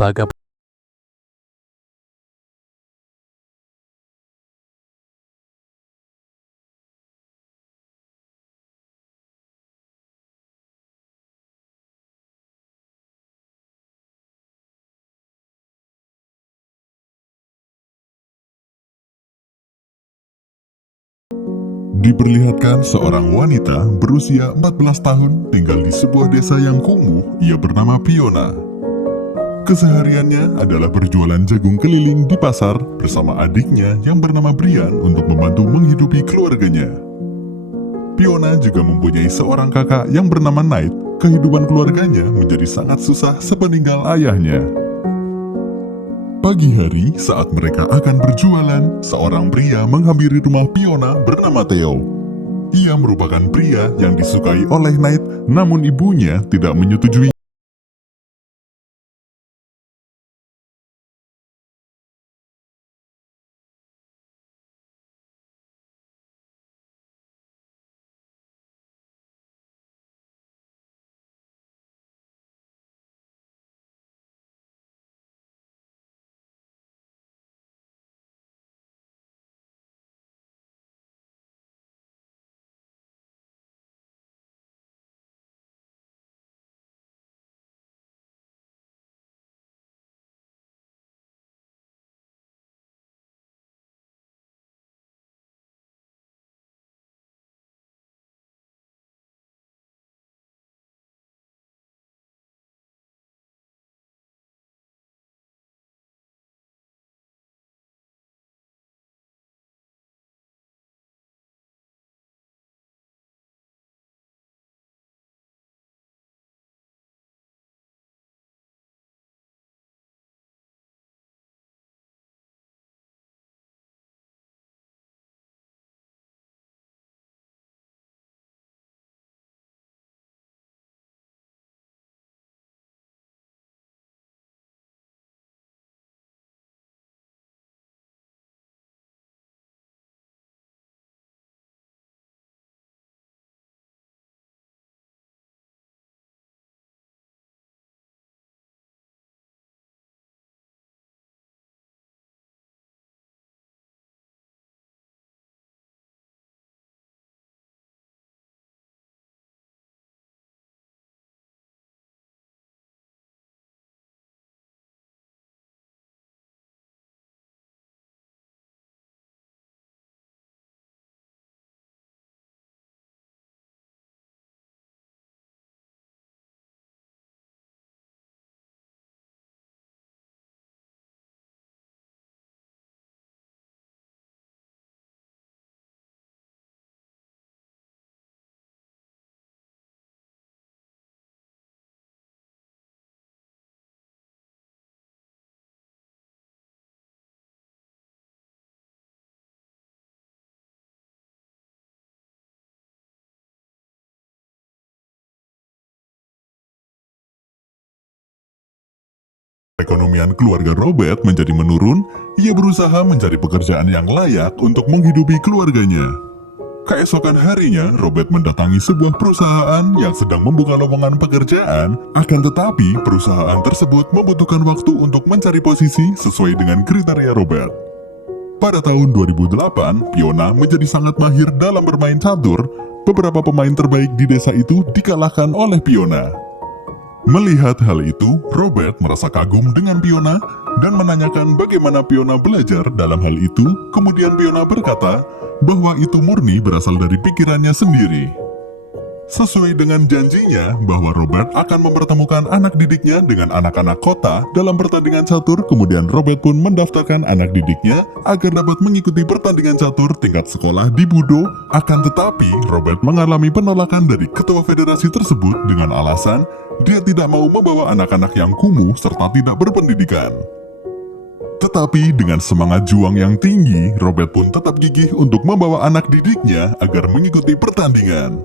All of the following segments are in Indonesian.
Bagaimana Diperlihatkan seorang wanita berusia 14 tahun tinggal di sebuah desa yang kumuh. Ia bernama Fiona. Kesehariannya adalah berjualan jagung keliling di pasar bersama adiknya yang bernama Brian untuk membantu menghidupi keluarganya. Fiona juga mempunyai seorang kakak yang bernama Knight. Kehidupan keluarganya menjadi sangat susah sepeninggal ayahnya. Pagi hari, saat mereka akan berjualan, seorang pria menghampiri rumah Fiona bernama Theo. Ia merupakan pria yang disukai oleh Knight, namun ibunya tidak menyetujui. Perekonomian keluarga Robert menjadi menurun. Ia berusaha mencari pekerjaan yang layak untuk menghidupi keluarganya. Keesokan harinya, Robert mendatangi sebuah perusahaan yang sedang membuka lowongan pekerjaan. Akan tetapi, perusahaan tersebut membutuhkan waktu untuk mencari posisi sesuai dengan kriteria Robert. Pada tahun 2008, Fiona menjadi sangat mahir dalam bermain catur. Beberapa pemain terbaik di desa itu dikalahkan oleh Fiona. Melihat hal itu, Robert merasa kagum dengan Fiona dan menanyakan bagaimana Fiona belajar dalam hal itu. Kemudian Fiona berkata bahwa itu murni berasal dari pikirannya sendiri. Sesuai dengan janjinya bahwa Robert akan mempertemukan anak didiknya dengan anak-anak kota dalam pertandingan catur, kemudian Robert pun mendaftarkan anak didiknya agar dapat mengikuti pertandingan catur tingkat sekolah di Budo. Akan tetapi, Robert mengalami penolakan dari ketua federasi tersebut dengan alasan dia tidak mau membawa anak-anak yang kumuh serta tidak berpendidikan. Tetapi dengan semangat juang yang tinggi, Robert pun tetap gigih untuk membawa anak didiknya agar mengikuti pertandingan.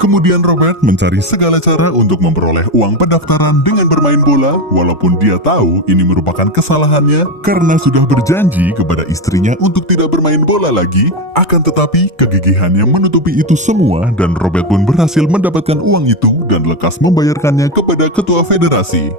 Kemudian Robert mencari segala cara untuk memperoleh uang pendaftaran dengan bermain bola, walaupun dia tahu ini merupakan kesalahannya karena sudah berjanji kepada istrinya untuk tidak bermain bola lagi. Akan tetapi kegigihannya menutupi itu semua dan Robert pun berhasil mendapatkan uang itu dan lekas membayarkannya kepada ketua federasi.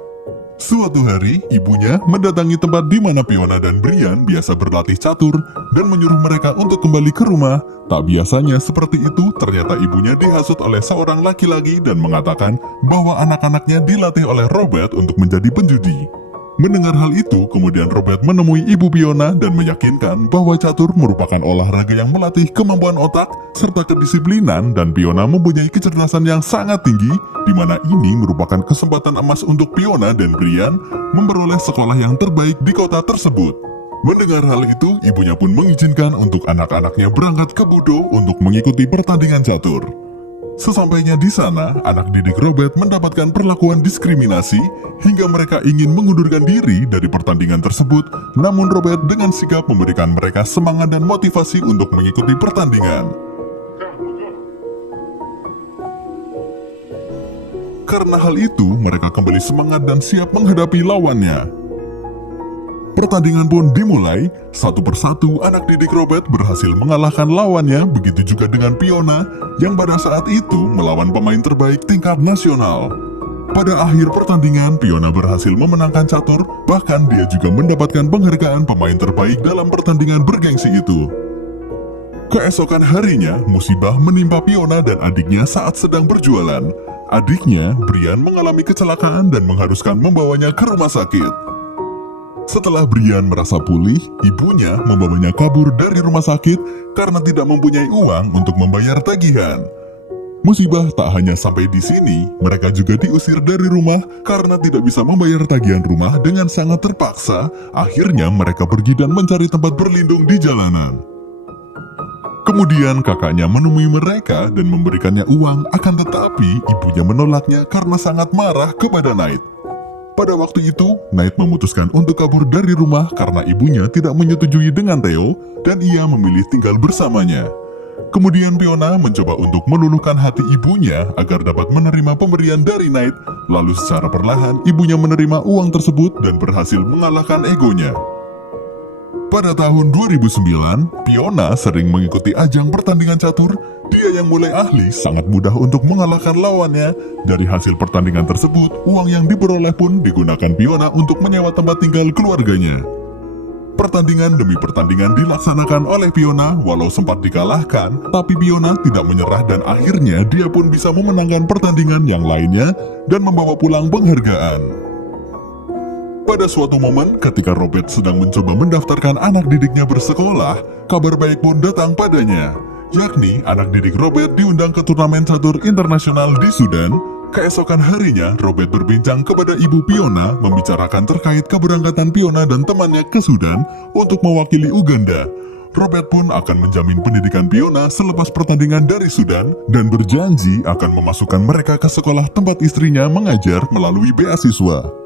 Suatu hari, ibunya mendatangi tempat di mana Fiona dan Brian biasa berlatih catur dan menyuruh mereka untuk kembali ke rumah. Tak biasanya seperti itu, ternyata ibunya dihasut oleh seorang laki-laki dan mengatakan bahwa anak-anaknya dilatih oleh Robert untuk menjadi penjudi. Mendengar hal itu, kemudian Robert menemui ibu Fiona dan meyakinkan bahwa catur merupakan olahraga yang melatih kemampuan otak serta kedisiplinan, dan Fiona mempunyai kecerdasan yang sangat tinggi, di mana ini merupakan kesempatan emas untuk Fiona dan Brian memperoleh sekolah yang terbaik di kota tersebut. Mendengar hal itu, ibunya pun mengizinkan untuk anak-anaknya berangkat ke Budo untuk mengikuti pertandingan catur. Sesampainya di sana, anak didik Robert mendapatkan perlakuan diskriminasi hingga mereka ingin mengundurkan diri dari pertandingan tersebut, namun Robert dengan sigap memberikan mereka semangat dan motivasi untuk mengikuti pertandingan. Karena hal itu, mereka kembali semangat dan siap menghadapi lawannya. Pertandingan pun dimulai, satu persatu anak didik Robert berhasil mengalahkan lawannya, begitu juga dengan Fiona yang pada saat itu melawan pemain terbaik tingkat nasional. Pada akhir pertandingan, Fiona berhasil memenangkan catur, bahkan dia juga mendapatkan penghargaan pemain terbaik dalam pertandingan bergengsi itu. Keesokan harinya, musibah menimpa Fiona dan adiknya saat sedang berjualan. Adiknya, Brian, mengalami kecelakaan dan mengharuskan membawanya ke rumah sakit. Setelah Brian merasa pulih, ibunya membawanya kabur dari rumah sakit karena tidak mempunyai uang untuk membayar tagihan. Musibah tak hanya sampai di sini, mereka juga diusir dari rumah karena tidak bisa membayar tagihan rumah dengan sangat terpaksa. Akhirnya mereka pergi dan mencari tempat berlindung di jalanan. Kemudian kakaknya menemui mereka dan memberikannya uang, akan tetapi ibunya menolaknya karena sangat marah kepada Knight. Pada waktu itu, Knight memutuskan untuk kabur dari rumah karena ibunya tidak menyetujui dengan Theo dan ia memilih tinggal bersamanya. Kemudian Fiona mencoba untuk meluluhkan hati ibunya agar dapat menerima pemberian dari Knight. Lalu secara perlahan ibunya menerima uang tersebut dan berhasil mengalahkan egonya. Pada tahun 2009, Fiona sering mengikuti ajang pertandingan catur. Dia yang mulai ahli sangat mudah untuk mengalahkan lawannya. Dari hasil pertandingan tersebut, uang yang diperoleh pun digunakan Fiona untuk menyewa tempat tinggal keluarganya. Pertandingan demi pertandingan dilaksanakan oleh Fiona, walau sempat dikalahkan, tapi Fiona tidak menyerah dan akhirnya dia pun bisa memenangkan pertandingan yang lainnya dan membawa pulang penghargaan. Pada suatu momen, ketika Robert sedang mencoba mendaftarkan anak didiknya bersekolah, kabar baik pun datang padanya, yakni anak didik Robert diundang ke turnamen catur internasional di Sudan. Keesokan harinya, Robert berbincang kepada ibu Fiona membicarakan terkait keberangkatan Fiona dan temannya ke Sudan untuk mewakili Uganda. Robert pun akan menjamin pendidikan Fiona selepas pertandingan dari Sudan dan berjanji akan memasukkan mereka ke sekolah tempat istrinya mengajar melalui beasiswa.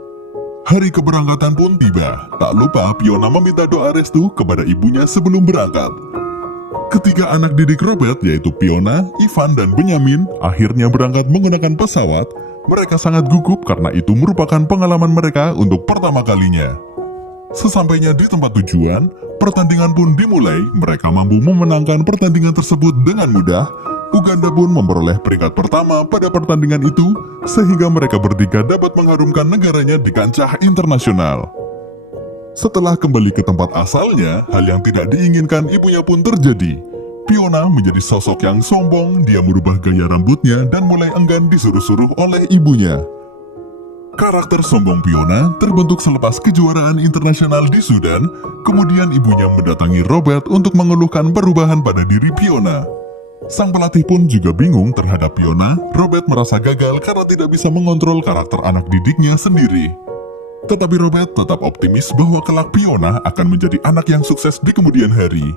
Hari keberangkatan pun tiba. Tak lupa Fiona meminta doa restu kepada ibunya sebelum berangkat. Ketiga anak didik Robert, yaitu Fiona, Ivan, dan Benjamin, akhirnya berangkat menggunakan pesawat. Mereka sangat gugup karena itu merupakan pengalaman mereka untuk pertama kalinya. Sesampainya di tempat tujuan, pertandingan pun dimulai. Mereka mampu memenangkan pertandingan tersebut dengan mudah. Uganda pun memperoleh peringkat pertama pada pertandingan itu, sehingga mereka bertiga dapat mengharumkan negaranya di kancah internasional. Setelah kembali ke tempat asalnya, hal yang tidak diinginkan ibunya pun terjadi. Fiona menjadi sosok yang sombong, dia merubah gaya rambutnya dan mulai enggan disuruh-suruh oleh ibunya. Karakter sombong Fiona terbentuk selepas kejuaraan internasional di Sudan, kemudian ibunya mendatangi Robert untuk mengeluhkan perubahan pada diri Fiona. Sang pelatih pun juga bingung terhadap Fiona. Robert merasa gagal karena tidak bisa mengontrol karakter anak didiknya sendiri. Tetapi Robert tetap optimis bahwa kelak Fiona akan menjadi anak yang sukses di kemudian hari.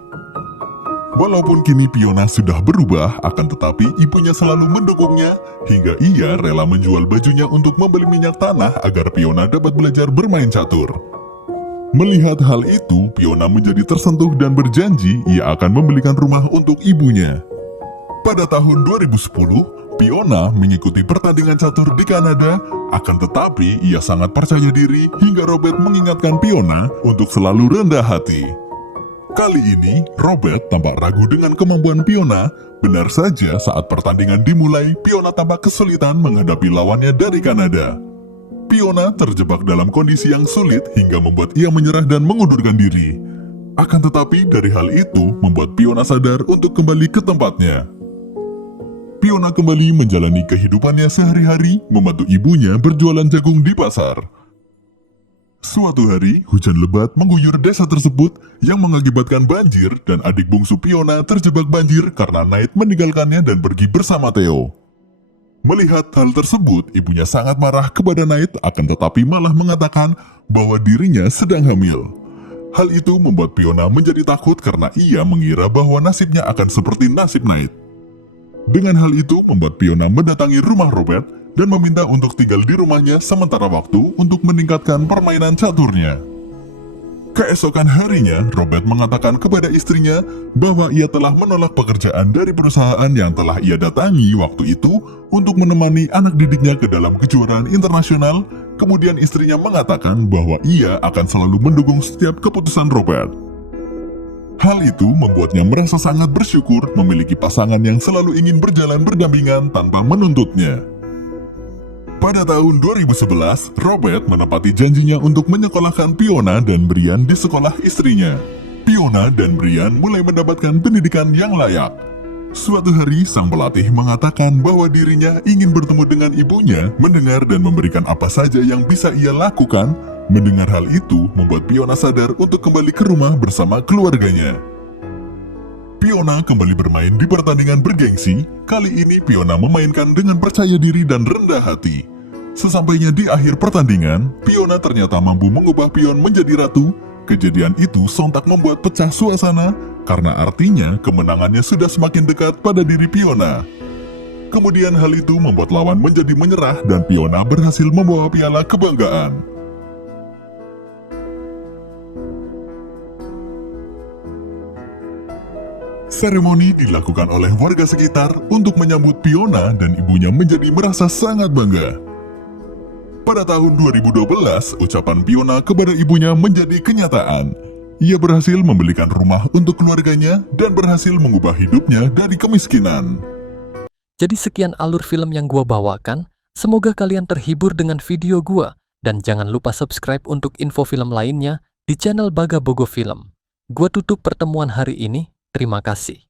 Walaupun kini Fiona sudah berubah, akan tetapi ibunya selalu mendukungnya, hingga ia rela menjual bajunya untuk membeli minyak tanah agar Fiona dapat belajar bermain catur. Melihat hal itu, Fiona menjadi tersentuh dan berjanji ia akan membelikan rumah untuk ibunya. Pada tahun 2010, Fiona mengikuti pertandingan catur di Kanada, akan tetapi ia sangat percaya diri hingga Robert mengingatkan Fiona untuk selalu rendah hati. Kali ini, Robert tampak ragu dengan kemampuan Fiona. Benar saja, saat pertandingan dimulai, Fiona tampak kesulitan menghadapi lawannya dari Kanada. Fiona terjebak dalam kondisi yang sulit hingga membuat ia menyerah dan mengundurkan diri. Akan tetapi dari hal itu membuat Fiona sadar untuk kembali ke tempatnya. Fiona kembali menjalani kehidupannya sehari-hari, membantu ibunya berjualan jagung di pasar. Suatu hari, hujan lebat mengguyur desa tersebut yang mengakibatkan banjir dan adik bungsu Fiona terjebak banjir karena Knight meninggalkannya dan pergi bersama Theo. Melihat hal tersebut, ibunya sangat marah kepada Knight, akan tetapi malah mengatakan bahwa dirinya sedang hamil. Hal itu membuat Fiona menjadi takut karena ia mengira bahwa nasibnya akan seperti nasib Knight. Dengan hal itu membuat Fiona mendatangi rumah Robert dan meminta untuk tinggal di rumahnya sementara waktu untuk meningkatkan permainan caturnya. Keesokan harinya, Robert mengatakan kepada istrinya bahwa ia telah menolak pekerjaan dari perusahaan yang telah ia datangi waktu itu untuk menemani anak didiknya ke dalam kejuaraan internasional. Kemudian istrinya mengatakan bahwa ia akan selalu mendukung setiap keputusan Robert. Hal itu membuatnya merasa sangat bersyukur memiliki pasangan yang selalu ingin berjalan berdampingan tanpa menuntutnya. Pada tahun 2011, Robert menepati janjinya untuk menyekolahkan Fiona dan Brian di sekolah istrinya. Fiona dan Brian mulai mendapatkan pendidikan yang layak. Suatu hari, sang pelatih mengatakan bahwa dirinya ingin bertemu dengan ibunya, mendengar dan memberikan apa saja yang bisa ia lakukan. Mendengar hal itu, membuat Fiona sadar untuk kembali ke rumah bersama keluarganya. Fiona kembali bermain di pertandingan bergengsi. Kali ini Fiona memainkan dengan percaya diri dan rendah hati. Sesampainya di akhir pertandingan, Fiona ternyata mampu mengubah pion menjadi ratu. Kejadian itu sontak membuat pecah suasana, karena artinya kemenangannya sudah semakin dekat pada diri Fiona. Kemudian hal itu membuat lawan menjadi menyerah dan Fiona berhasil membawa piala kebanggaan. Seremoni dilakukan oleh warga sekitar untuk menyambut Fiona dan ibunya menjadi merasa sangat bangga. Pada tahun 2012, ucapan Fiona kepada ibunya menjadi kenyataan. Ia berhasil membelikan rumah untuk keluarganya dan berhasil mengubah hidupnya dari kemiskinan. Jadi sekian alur film yang gua bawakan. Semoga kalian terhibur dengan video gua. Dan jangan lupa subscribe untuk info film lainnya di channel Baga Bogo Film. Gua tutup pertemuan hari ini. Terima kasih.